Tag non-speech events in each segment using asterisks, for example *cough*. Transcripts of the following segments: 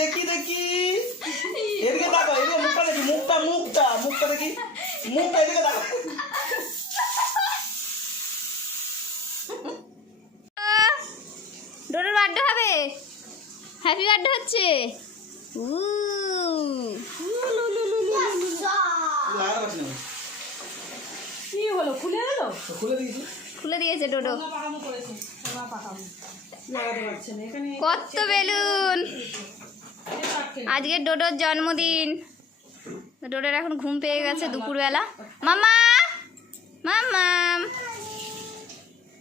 দেখি দেখি। এদিকে দেখো এদিকে মুখটা দেখি মুখটা মুখটা মুখটা দেখি। মুখটা এদিকে দেখো ডোডোর বার্থডে হবে। হ্যাপি বার্থডে হচ্ছে। কি হলো? খুলে গেল? খুলে দিয়েছি। খুলে দিয়েছে ডোডো। কত বেলুন? আজকে ডোডোর জন্মদিন। ডোডোর এখন ঘুম পেয়ে গেছে দুপুরবেলা। মামা মামা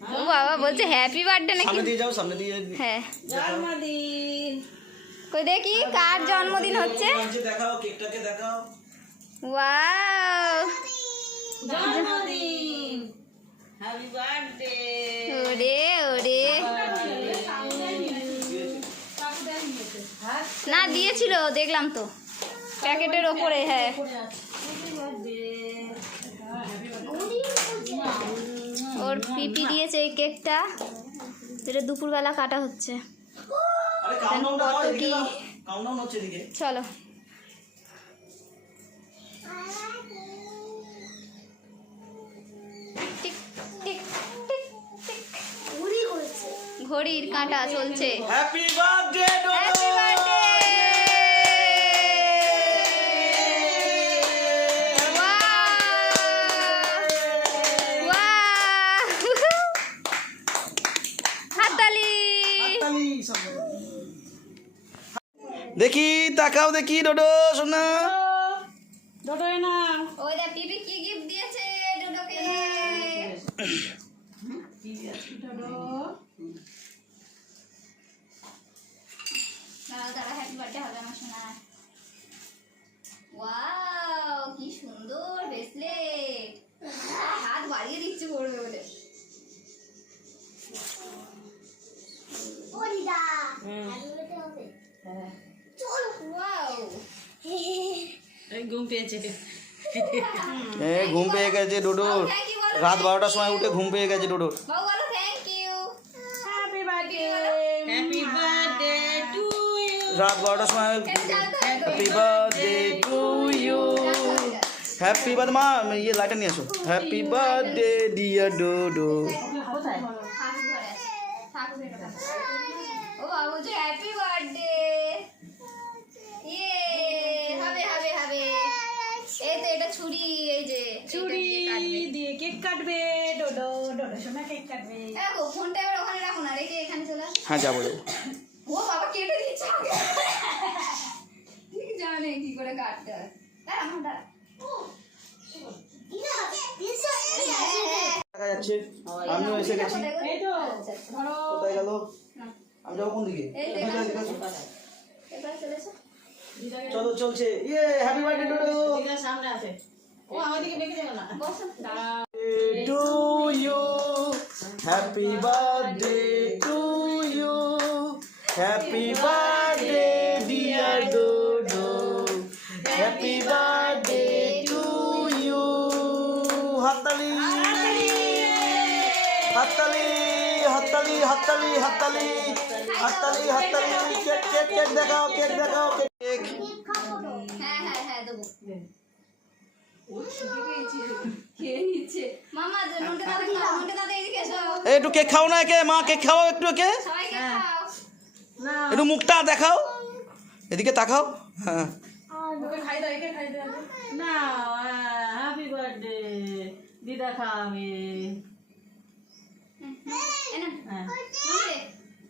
ও বাবা বলছে হ্যাপি বার্থডে নাকি? সামনে দিয়ে যাও সামনে দিয়ে হ্যাঁ। জন্মদিন। কই দেখি কার জন্মদিন হচ্ছে? দেখাও কেকটাকে দেখাও। ওয়াও! জন্মদিন। হ্যাপি বার্থডে ওরে ওরে না দিয়েছিল দেখলাম তো। প্যাকেটের ওপরে হ্যাঁ। ওর পিপি দিয়েছে এই কেকটা। যেটা দুপুরবেলা কাটা হচ্ছে। কত কি? চলো। Tick, tick, tick, tick. ঘড়ির কাঁটা চলছে। হ্যাপি বার্থডে তাকাও দেখি ডোডো শোনা ডোডো না ঘুম পেয়েছে। হ্যাঁ ঘুম পেয়ে গেছে ডোডোর রাত বারোটার সময় উঠে ঘুম পেয়ে গেছে ডোডোর। বাবু বলো thank you happy birthday happy birthday to you রাত বারোটার সময় happy birthday to you happy birthday মা ইয়ে লাইটার নিয়ে আসো হ্যাপি বার্থডে ডিয়ার ডোডো। ও বাবু হ্যাপি বার্থডে ইয়ে হবে হবে হবে এই তো এটা ছুরি এই যে এইটা দিয়ে কেক কাটবে ডোডো ডোডো সোনা কেক কাটবে। দেখো ফোনটা এবার ওখানে রাখুন আর এই যে এখানে চলে। হ্যাঁ যাব যাব। ও বাবা কেটে দিচ্ছে আগে। ঠিক জানে কি করে কাটতে হয়। দাঁড়া আমার দাঁড়া। আমিও এসে গেছি। এই তো আচ্ছা, ধরো। কোথায় গেল? আমি যাব কোন দিকে। এবার চলে এসো। চলো চলছে। ইয়ে হ্যাপি বার্থডে দিদার সামনে আছে। ও আমাদেরকে বেঁকে যাবে না। বসো to you. Happy to you happy Happy হাততালি হাততালি হাততালি হাততালি। কেক কেক কেক দেখাও কেক দেখাও কেক। হ্যাঁ হ্যাঁ হ্যাঁ দেবো একটু কেক খাও না একে। মা কেক খাও একটু একে। না একটু মুখটা দেখাও। এদিকে তাকাও। হ্যাঁ। ওকে খাই দাও একে খাই দাও না হ্যাপি বার্থডে দিদা খাবে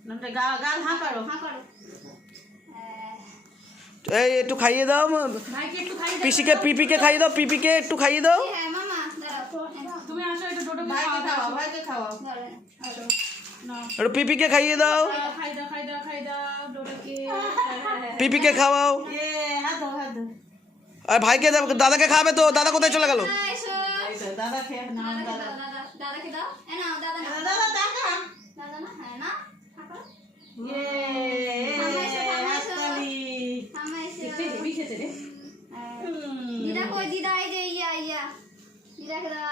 গাল হাঁ করো করো। এই একটু খাইয়ে দাও পিসিকে পিপিকে খাইয়ে দাও পিপিকে একটু খাইয়ে দাও। হ্যাঁ তুমি আসো একটু টোটো ভাইকে খাওয়াও ভাইকে খাওয়াও। একটু পিপিকে খাইয়ে দাও। খাই দাও খাই দাও খাই দাও ডোডোকে পিপিকে খাওয়াও। আর ভাইকে দাও দাদাকে খাবে তো দাদা কোথায় চলে গেল? হ্যাঁ, দাদা খেয়ে দাদাকে দাদা। দাদাকে দাও। এ নাও দাদা দাদা। দাদা না হ্যাঁ না। দিদা কই দিদা এই যে ইয়া ইয়া দিদাকে দাও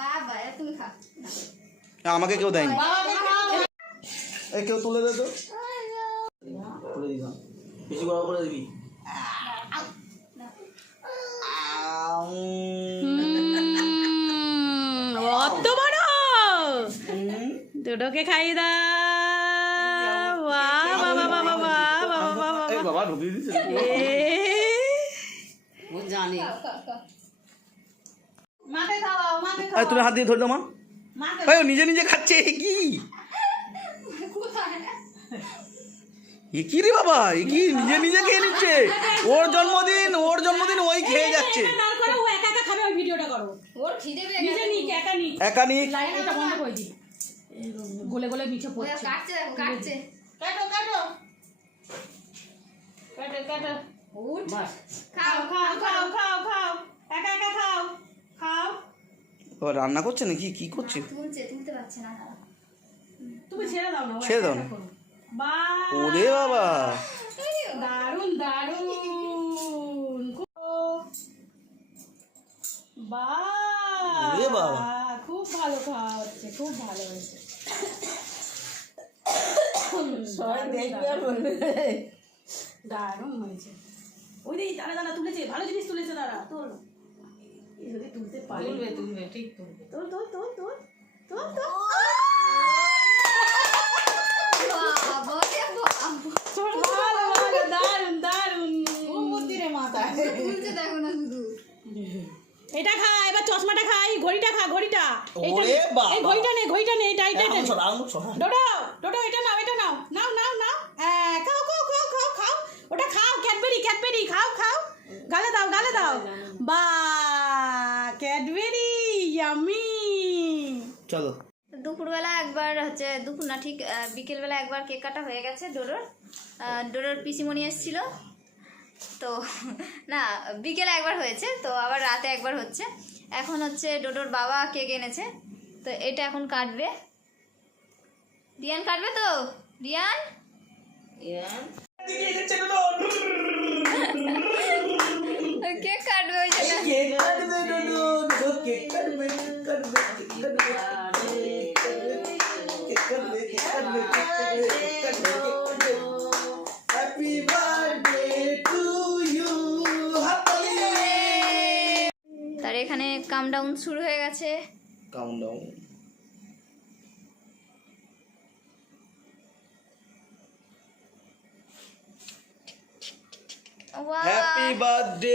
বাবা তুমি খাও আমাকে কেউ দেয়নি। এই কেউ তুলে দে তো। তুলে দিলাম বেশি বড় করে দিবি। অত বড়? দুটোকে খাইয়ে দাও। বাবা এই ঢুকিয়ে দিচ্ছে তুমি হাত দিয়ে ধরে দাও মা মাকে ও নিজে নিজে খাচ্ছে এ কি? এ কি রে বাবা? এ কি নিজে নিজে খেয়ে নিচ্ছে? ওর জন্মদিন ওর জন্মদিন ওই খেয়ে যাচ্ছে। না করো ও একা একা খাবে ওই ভিডিওটা করো। ওর খিদে পেয়ে নিজে গেছে। নিক একা নিক। একা নিক। লাইনটা বন্ধ করে দি গলে গলে মিঠে পড়ছে। কাটছে দেখো কাটছে। কাটো কাটো। কাটো কাটো উঠ খাও খাও খাও খাও খাও একা একা খাও খাও ও রান্না করছে নাকি? কি করছে? তুলছে তুলতে পারছে না তুমি ছেড়ে দাও না ছেড়ে দাও না। ওরে বাবা। দারুণ দারুণ বাবা। খুব ভালো খাওয়া হচ্ছে খুব ভালো হয়েছে। দারুণ হয়েছে। ওই দিকে দাঁড়া দাঁড়া তুলেছে ভালো জিনিস তুলেছে দাঁড়া তোর। যদি তুলতে পারি। তুলবে তুলবে ঠিক তুলবে। তোর তোর তোর তোর তোর তোর। বাবা রে বাবা। ভালো ভালো দারুণ দারুণ তুলছে দেখো না শুধু। এটা খা এবার চশমাটা খাই ঘড়িটা খা ঘড়িটা। এই ঘড়িটা নে ঘড়িটা নে এটা এটা। ডোডো ডোডো এটা নাও এটা নাও নাও নাও নাও হ্যাঁ, খাও খাও খাও খাও খাও ওটা খাও ক্যাডবেরি খাও খাও। গালে দাও গালে দাও। বা ক্যাডবেরি ইয়ামি চলো। দুপুরবেলা একবার হচ্ছে দুপুর না ঠিক বিকেলবেলা একবার কেক কাটা হয়ে গেছে ডোডোর আহ, ডোডোর পিসিমণি এসেছিল। তো না বিকেলে একবার হয়েছে তো আবার রাতে একবার হচ্ছে। এখন হচ্ছে ডোডোর বাবা কেক এনেছে তো এটা এখন কাটবে। রিয়ান কাটবে তো? রিয়ান? কেক কাটবে ওই জন্য। হ্যাপি বার্থডে টু ইউ তার এখানে কাম ডাউন শুরু হয়ে গেছে। কাউন্টডাউন বার্থডে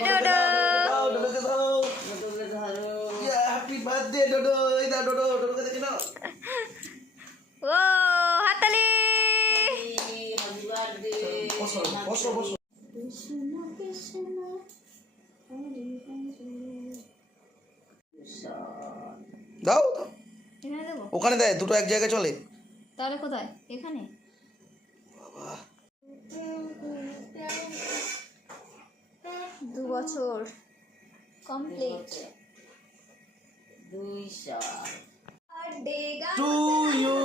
ডোডো দাও হ্যাপি বার্থডে ডোডো এই দাও ডোডো ডোডোকে দেখে নাও। *laughs* ও হাততালি বসো বসো বসো। দাও। দাও। এখানে দেবো? ওখানে দেয় দুটো এক জায়গায় চলে। তাহলে কোথায়? এখানে? দু বছর complete to you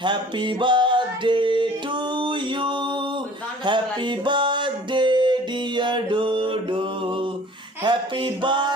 happy birthday to you happy birthday dear Dodo happy birthday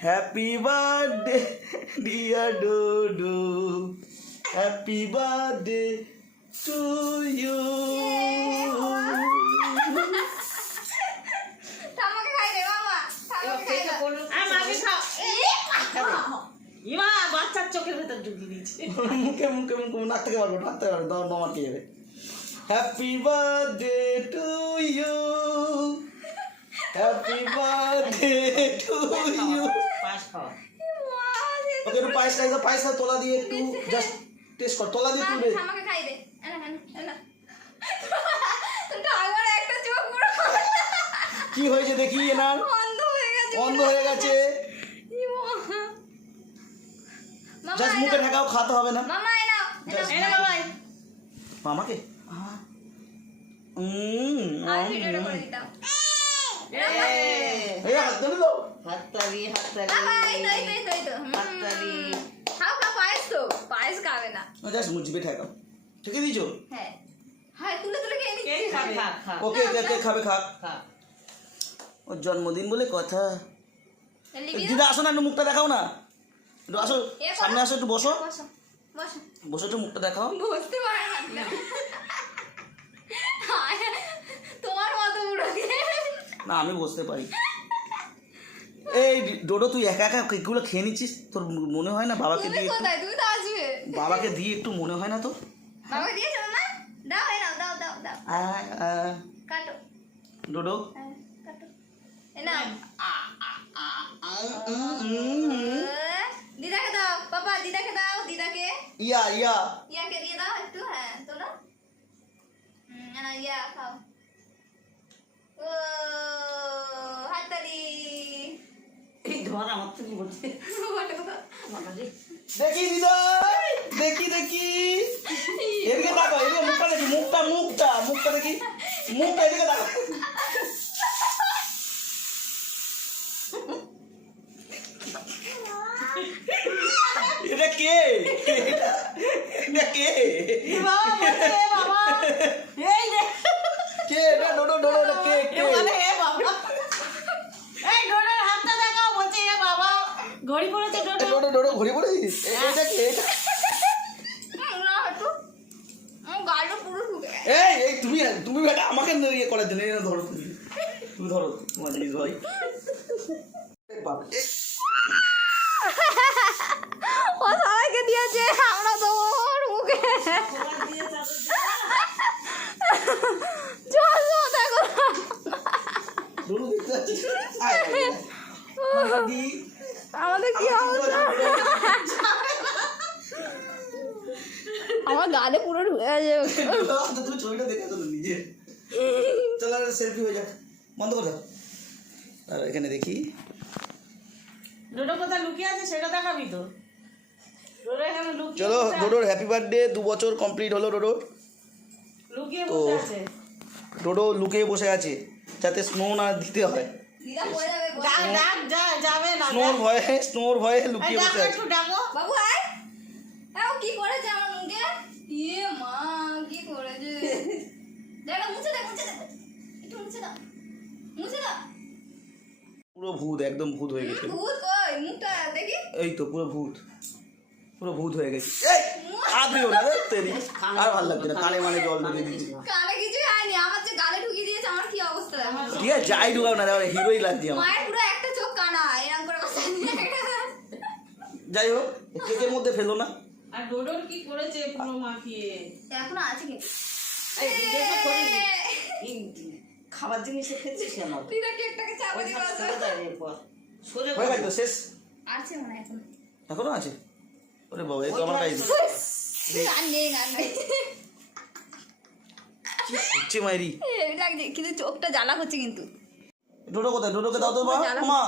Happy birthday dear Dodo happy birthday to you দাও ইমা বাচ্চা চোখের ভেতর ঢুকিয়ে দিয়েছে মুখে মুখে মুখে নাক থেকে পারব নাক থেকে পারব তোমার মামা কে যাবে happy birthday to you happy birthday to okay একটু পায়েস খাই পায়েস খাই তোলা দিয়ে একটু জাস্ট টেস্ট কর তোলা দিয়ে তুলবে আমাকে খাই দে। এনা, এনা, এনা। ঠাকুমার একটা চোখ পুরো কি হয়েছে দেখি এনার? বন্ধ হয়ে গেছে হয়ে। জাস্ট মুখে। ঢাকাও খাতে হবে না। মামাকে? উম, ধরে দাও। হাততালি হাততালি। এই তো, এই তো, এই তো, এই তো। হুম। হাততালি। খাও খাও পায়েস তো পায়েস খাবে না। জাস্ট মুচবে ঠেকাও ঠিক দিয়েছ? হ্যাঁ। হ্যাঁ তুলে তুলে খেয়ে কে খাবে? খা খা। ওকে কে কে খাবে খাক। খা। ওর জন্মদিন বলে কথা। দিদা আসো না একটু মুখটা দেখাও না। একটু আসো সামনে আসো একটু বসো। বসো একটু মুখটা দেখাও। বুঝতে পারে না। তোমার মতো না আমি বসতে পারি। এই ডোডো তুই একা একা কেকগুলো খেয়ে নিচ্ছিস? তোর মনে হয় না বাবাকে দিয়ে কোথায়? তুমি তো আসবে। বাবাকে দিয়ে একটু মনে হয় না তো? বাবা দিয়েছ মামা দাও এই নাও দাও দাও দাও। কাটো। ডোডো? হ্যাঁ, কাটো। এই নাও। উম, উম, দিদাকে দাও। পাপা দিদাকে দাও দিদাকে। ইয়া ইয়া। ইয়াকে দিয়ে দাও একটু হ্যাঁ তোলো না ইয়া খাও। ও। ধর আমার তো কি বলছে দেখি দিদা দেখি দেখি। এদিকে তাকো এদিকে মুখটা দেখি, মুখটা মুখটা মুখটা দেখি। মুখটা এদিকে তাকো এটা কে এটা এটা কে বাবা বলছে এ বাবা এই রে কে এটা ডোডো ডোডো এটা কে কে এ বলে এ বাবা এই ডোডোর হাতটা দেখাও বলছে এ বাবা ঘড়ি পড়েছে ডোডো ডোডো ডোডো ঘুরে পড়ে এটা কে এটা হুম, না একটু আমার গালটা পুরো ঢুকে গেছে। এই এই তুমি তুমি বেটা আমাকে ইয়ে করার জন্য এই নাও ধরো তুমি তুমি ধরো তোমার জিনিস ভাই এই বাবা, এই, ও সবাইকে দিয়েছে আমরা তো ওর মুখে চল চল দেখো ডোডো দেখতে যাচ্ছিস? আয়, আয়, আয়। দি, আমাদের কি অবস্থা আমার গালে পুরো ঢুকে গেছে ডোডো, তো তুমি ছবিটা দেখে চলো নিজে চলো সেলফি হয়ে যাক। বন্ধ করে দাও। আর এখানে দেখি। ডোডো কোথায় লুকিয়ে আছে সেটা দেখাবি তো। ডোডো এখানে লুকিয়ে চলো ডোডোর হ্যাপি বার্থডে দু বছর কমপ্লিট হলো ডোডোর লুকিয়ে তো- ডোডো লুকিয়ে বসে আছে যাতে স্নো না দিতে হয়। দিদা পড়ে যাবে বল। ডাক ডাক যা যাবে না স্নোর ভয়ে স্নোর ভয়ে লুকিয়ে বসে আছে। একটু ডাকো। বাবু আয়। আয়, কি করেছে আমার মুখে? ইয়ে মা কি করেছে? *laughs* দেখো মুছে দে মুছে দে। মুছে দাও মুছে দাও পুরো ভূত একদম ভূত হয়ে গেছে। ভূত কই? মুখটা দেখি। এই তো পুরো ভূত। পুরো ভূত হয়ে গেছে। এই আর না রে তেরি। আর ভালো লাগছে না কানে মানে জল ঢুকে দিচ্ছি কানে কিছুই হয়নি আমার যে গালে ঢুকিয়ে দিয়েছে আমার কি অবস্থা? দেখো। ঠিক আছে যাই ঢুকাও না হিরোই লাগছে আমার। মায়ের পুরো একটা চোখ কানা এরকম করে বসে আছে। যাই হোক কেকের মধ্যে ফেলো না। আর ডোডোর কি করেছে পুরো মাখিয়ে? এখনও আছে কিন্তু। এই জিজ্ঞাসা করিনি খাবার জিনিস খেয়েছিস কেন? দিদা কেকটাকে চাপা হয়ে তো শেষ? আছে মনে এখন। এখনও আছে? ওরে বাবা এই তো আমার নেই নেই। হচ্ছে মায়েরি লাগছে কিন্তু চোখটা জ্বালা করছে কিন্তু। ডোডো কোথায়? ডোডোকে দাও তো মা। মা।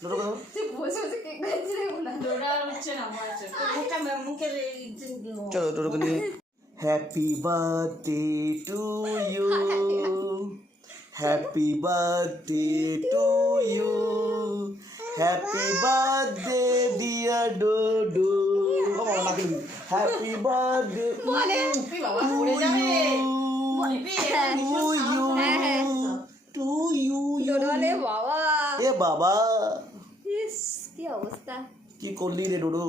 ডোডোকে দাও। তুই বসে বসে কেক খাচ্ছিস রে ডোডা আর না মারছে মুখটা মুখের চলো ডোডোকে নিয়ে। Happy birthday to you happy birthday to you happy birthday dear Dodo happy birthday to you. To you বাবা। এ বাবা। ইস কি অবস্থা। কি করলি রে ডোডো